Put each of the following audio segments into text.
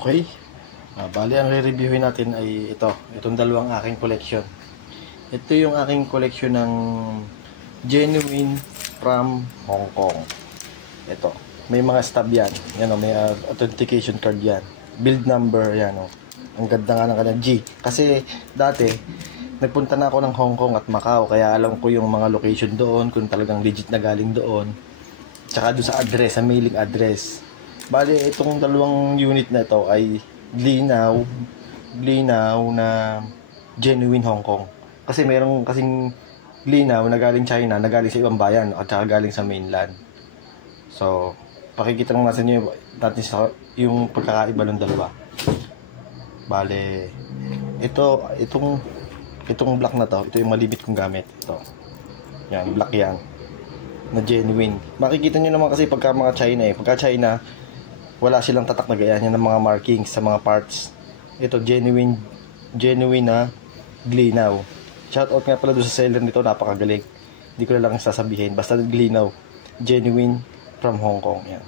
Okay. Bali, ang re-reviewin natin ay itong dalawang aking collection. Ito yung aking collection ng genuine from Hong Kong. Ito, may mga stub yan. Yan o, may authentication card yan. Build number yan o. Ang ganda nga ng kanya, G. Kasi dati, nagpunta na ako ng Hong Kong at Macau, kaya alam ko yung mga location doon, kung talagang legit na galing doon. Tsaka doon sa address, sa mailing address. Bali, itong dalawang unit na ito ay Linaw na genuine Hong Kong. Kasi meron kasing Linaw na galing China, na galing sa ibang bayan at saka galing sa mainland. So, pakikita lang natin sa yung pagkakaiba ng dalawa. Bale, itong black na to, ito yung malimit kong gamit. Ito. Yan, black yan. Na genuine. Makikita nyo naman kasi pagka mga China pagka China, wala silang tatak na ganyan ng mga markings sa mga parts. Ito, genuine na Linaw. Shoutout nga pala doon sa seller nito, napakagaling. Hindi ko na lang sasabihin, basta Linaw. Genuine from Hong Kong. Yan.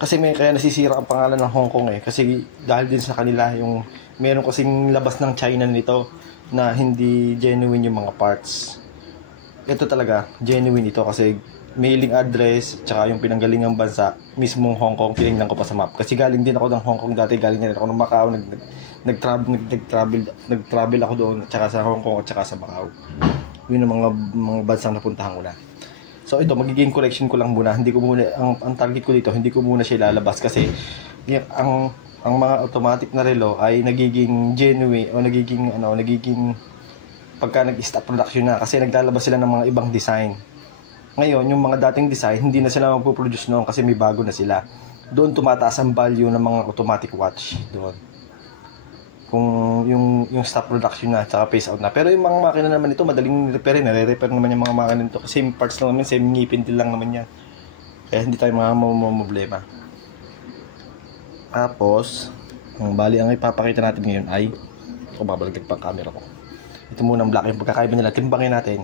Kasi kaya nasisira ang pangalan ng Hong Kong kasi dahil din sa kanila yung meron kasing labas ng China nito na hindi genuine yung mga parts. Ito talaga, genuine ito kasi mailing address, tsaka yung pinanggalingang bansa, mismong Hong Kong, tinignan ko pa sa map. Kasi galing din ako ng Hong Kong dati, galing din ako ng Macau, nag-travel ako doon, tsaka sa Hong Kong at tsaka sa Macau. Yun ang mga bansang napuntahan ko na. So ito, magiging collection ko lang muna. Hindi ko muna, ang target ko dito, hindi ko muna siya ilalabas kasi ang mga automatic na relo ay nagiging genuine o nagiging pagka nag-stop production na kasi naglalabas sila ng mga ibang design. Ngayon, yung mga dating design, hindi na sila magpo-produce noon kasi may bago na sila. Doon tumataas ang value ng mga automatic watch doon. Kung yung stop production na, tsaka phase out na. Pero yung mga makina naman ito, madaling repair, nare-repair naman yung mga makina nito. Kasi same parts lang naman, same ngipin din lang naman yan. Kaya hindi tayo mga problema. Tapos, bali ang ipapakita natin ngayon ay, babalagdag pa ang camera ko. Ito muna ang black, yung pagkakaiba nila, timbangin natin.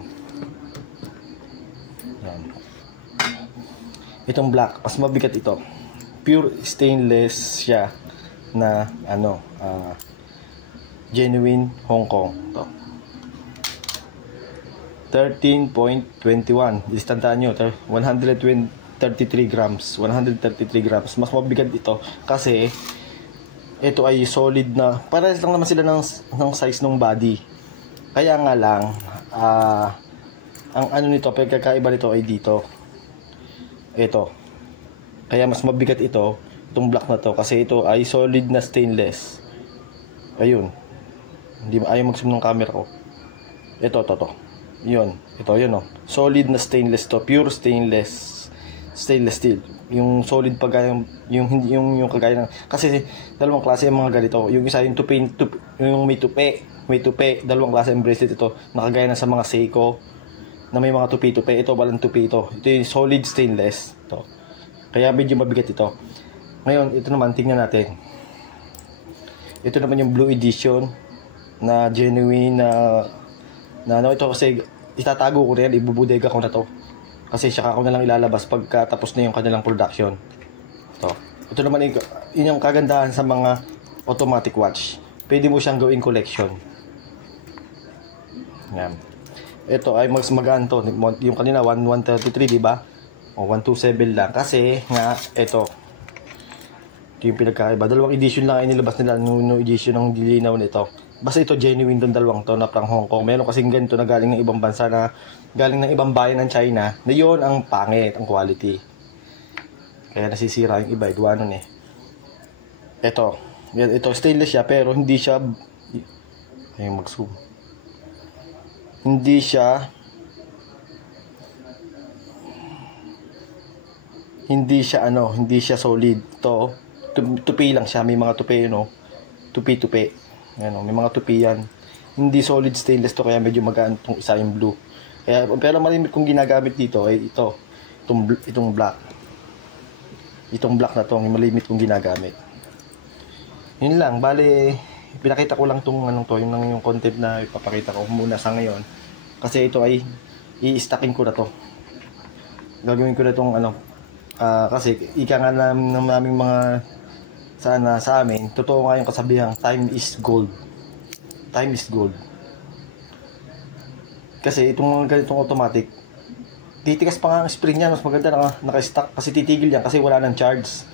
Yan. Itong black, mas mabigat ito. Pure stainless siya na genuine Hong Kong. Ito. 13.21. Tandaan nyo, 133 grams. 133 grams. Mas mabigat ito kasi ito ay solid na. Parehas lang naman sila ng size ng body. Kaya nga lang, ang nito, pagkakaiba nito ay dito. Ito. Kaya mas mabigat itong black na to kasi ito ay solid na stainless. Ayun. Hindi ayaw mag-zoom ng camera ko. Ito. Yun. Ito, yun solid na stainless to. Pure stainless steel. Yung solid pagkaya yung kagaya ng kasi dalawang klase yung mga ganito. Yung isa yung yung may tupi, dalawang klase ng bracelet ito. Nakagaya na sa mga Seiko na may mga tupi-tupi. Ito walang tupi ito. Ito yung solid stainless. Ito. Kaya medyo mabigat ito. Ngayon, ito naman tingnan natin. Ito naman yung blue edition na genuine na ito kasi itatago ko rin, ibubudega ko na to. Kasi saka ako na lang ilalabas pagka tapos na yung kanilang production. Ito naman yun yung kagandahan sa mga automatic watch. Pwede mo siyang gawing collection. Yan. Ito ay mas magaan to. Yung kanina 133, di ba? O 127 lang. Kasi nga ito yung pinagkaiba. Dalawang edition lang ay nilabas nila. No edition ng Linaw nito. Basta ito genuine tong dalawang to na pang Hong Kong. Meron kasing ganito na galing ng ibang bansa na galing ng ibang bayan ng China na yun ang pangit, ang quality. Kaya nasisira yung iba. Gawa nun Ito stainless siya pero hindi siya ayun mag-zoom. Hindi siya solid. Ito tupi lang siya, may mga tupi tupi. May mga tupi yan. Hindi solid stainless to kaya medyo magaan itong isa yung blue. Pero malimit kong ginagamit dito ay itong black. Itong black na to, yung malimit kong ginagamit. Yun lang, bale pinakita ko lang yung content na ipapakita ko muna sa ngayon. Kasi ito ay i-stacking ko na to. Gagawin ko na itong kasi ika nga naming mga sa amin, totoo nga yung kasabihang time is gold. Time is gold. Kasi itong mga ganitong automatic, titigas pa nga ang spring niya, mas maganda naka-stock kasi titigil yan kasi wala nang charge.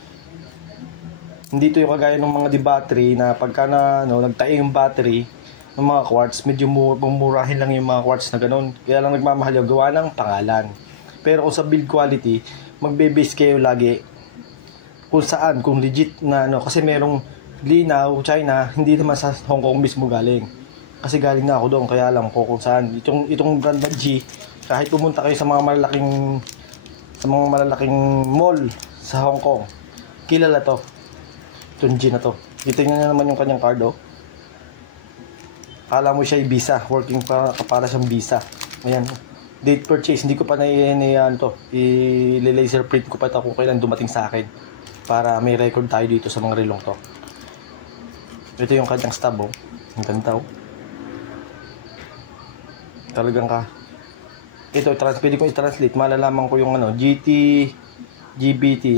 Hindi to yung kagaya ng mga di battery na pagka nagtayo yung battery ng mga quartz, medyo mumurahin lang yung mga quartz na ganun. Kaya lang nagmamahal yung gawa ng pangalan. Pero kung sa build quality, magbe-base kayo lagi kung saan, kung legit na kasi merong Linaw, China, hindi naman sa Hong Kong mismo galing. Kasi galing na ako doon, kaya alam ko kung saan. Itong brand na G, kahit pumunta kayo sa mga malalaking mall sa Hong Kong, kilala to. Itong G na to. Tingnan nyo naman yung kanyang card, oh. Kala mo siya visa, working para siyang visa. Ayan, date purchase, hindi ko pa i-laser print ko pa ito kung kailan dumating sa akin para may record tayo dito sa mga relong to. Ito yung kanyang stub, oh. Ang ganda, oh. Talagang ito, pwede ko i-translate, malalaman ko yung GT, GBT,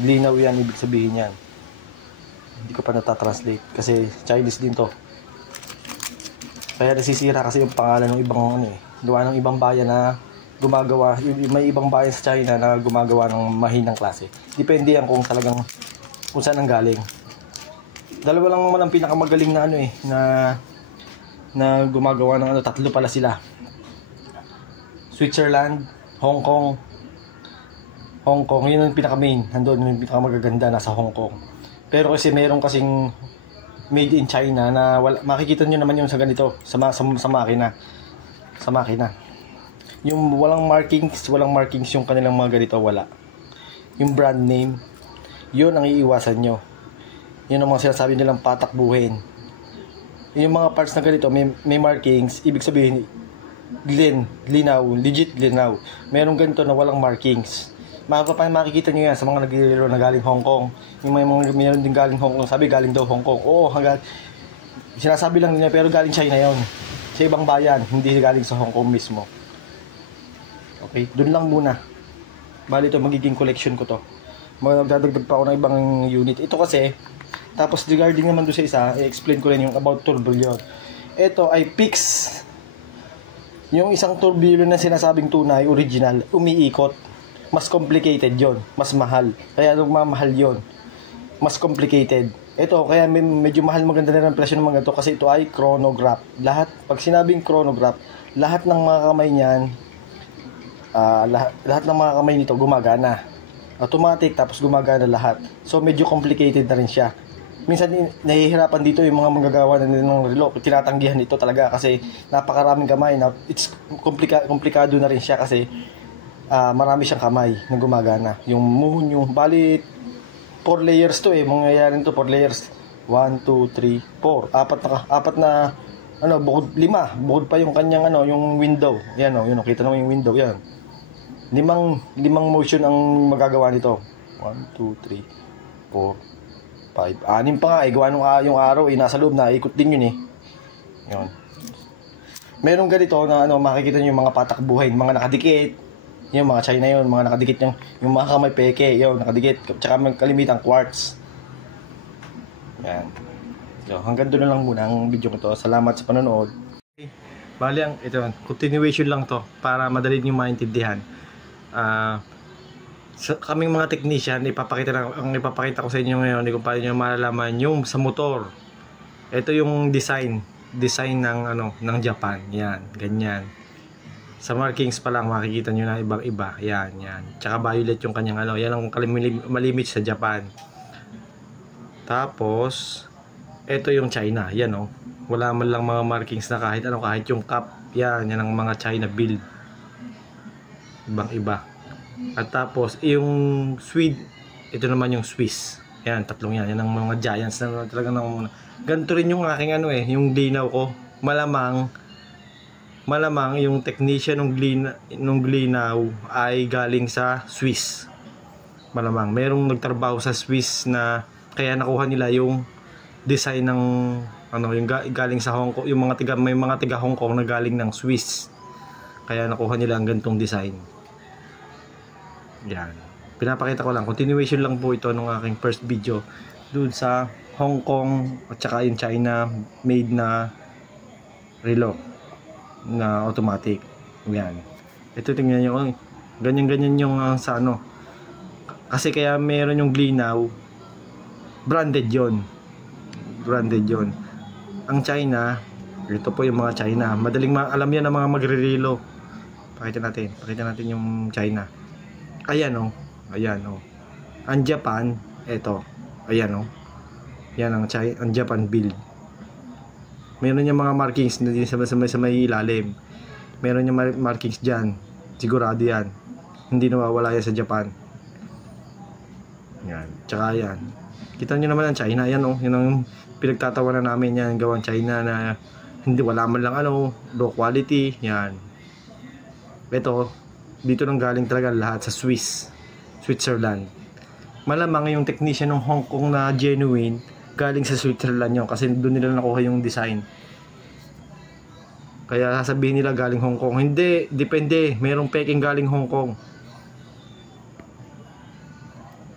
Linaw yan, ibig sabihin yan. Hindi ko pa natatranslate kasi Chinese din to. Kaya nasisira kasi yung pangalan ng ibang gawa ng ibang bayan na gumagawa, may ibang bayan sa China na gumagawa ng mahinang klase. Depende yan kung saan ang galing. Dalawa lang naman ang pinakamagaling na gumagawa ng tatlo pala sila. Switzerland, Hong Kong, yun ang pinaka-main. Nandun yung pinakamagaganda nasa Hong Kong. Pero kasi meron kasing made in China na makikita nyo naman yung sa ganito, sa makina. Sa makina. Yung walang markings yung kanilang mga ganito, wala. Yung brand name, yun ang iiwasan nyo. Yun ang mga sinasabi nilang patakbuhin. Yung mga parts na ganito, may markings, ibig sabihin, Linaw, legit Linaw. Meron ganito na walang markings. Makikita nyo yan sa mga naglilaro na galing Hong Kong. Yung mayroon din galing Hong Kong, sabi galing daw Hong Kong. Oo, sinasabi lang nila pero galing China yon. Sa ibang bayan, hindi galing sa Hong Kong mismo. Okay, dun lang muna. Bali ito, magiging collection ko to. Magdadagdag pa ako ng ibang unit. Ito kasi, tapos regarding naman doon sa isa, i-explain ko rin yung about tourbillon. Ito ay fix. Yung isang tourbillon na sinasabing tunay, original, umiikot. Mas complicated yon, mas mahal. Kaya nagmamahal yon, mas complicated. Ito, kaya medyo mahal, maganda na ng presyo ng mga ito kasi ito ay chronograph. Pag sinabing chronograph, lahat ng mga kamay niyan, lahat ng mga kamay nito gumagana. Automatic, tapos gumagana lahat. So, medyo complicated na rin siya. Minsan, nahihirapan dito yung mga manggagawa na ng relo. Tinatanggihan ito talaga kasi napakaraming kamay. It's komplikado na rin siya kasi marami siyang kamay na gumagana. Yung moon, yung balit 4 layers to mangyayari to 4 layers. 1, 2, 3, 4. Apat na bukod 5. Bukod pa yung kanyang yung window. Yan yun, kita mo yung window yan. Limang motion ang magagawa nito. 1, 2, 3, 4, 5. 6 pa nga gawa nung yung araw nasa loob na ikot din yun Yun. Merong ganito na makikita niyo yung mga patakbuhin, mga nakadikit. Yung mga China yun, mga nakadikit yung mga kamay peke, yun, nakadikit. Tsaka kalimitang quartz. Yan. So, hanggang doon na lang muna ang video ko to. Salamat sa panonood. Okay. Bali, ito, continuation lang to para madali niyo maintindihan. Kaming mga technician, ipapakita ko sa inyo ngayon kung paano nyo malalaman yung sa motor. Ito yung design ng Japan. Yan, ganyan. Sa markings pa lang makikita nyo na ibang iba. Yan. Tsaka violet yung kanyang yan ang malimit sa Japan. Tapos ito yung China. Yan wala man lang mga markings na kahit yung cup. Yan ang mga China build. Ibang iba. At tapos yung Swede, ito naman yung Swiss. Yan, tatlong yan ang mga giants na talaga ganito rin yung aking yung Linaw ko. Malamang yung technician ng Linaw ay galing sa Swiss. Malamang merong nagtrabaho sa Swiss na kaya nakuha nila yung design ng yung galing sa Hong Kong, yung may mga tiga Hong Kong na galing ng Swiss. Kaya nakuha nila ang ganitong design. Yan. Pinapakita ko lang, continuation lang po ito ng aking first video dun sa Hong Kong at saka yung China made na relo na automatic. Yan. Ito tingnan nyo, ganyan-ganyan yung sa ano. Kasi kaya meron yung Glinaw, branded yon. Branded yon. Ang China, ito po yung mga China. Madaling alam yan ng mga magre-relo. Pakita natin yung China. Ayan oh. Ayan oh. Ang Japan, ito. Ayan oh. Yan ang Japan build. Meron yung mga markings na sa may ilalim. Meron yung markings dyan. Sigurado yan. Hindi nawawala yan sa Japan. Yan. Tsaka yan. Kita nyo naman ang China. Yan oh. Yan ang pinagtatawanan namin yan. Gawang China na hindi wala man lang ano. Low quality. Yan. Ito. Dito nang galing talaga lahat sa Switzerland. Malamang yung technician ng Hong Kong na genuine galing sa Switzerland yun kasi doon nila nakuha yung design. Kaya sasabihin nila galing Hong Kong. Hindi, depende. Merong peking galing Hong Kong.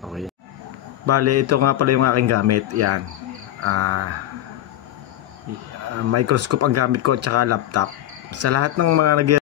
Okay. Bale, ito nga pala yung aking gamit. Yan. Microscope ang gamit ko at saka laptop. Sa lahat ng mga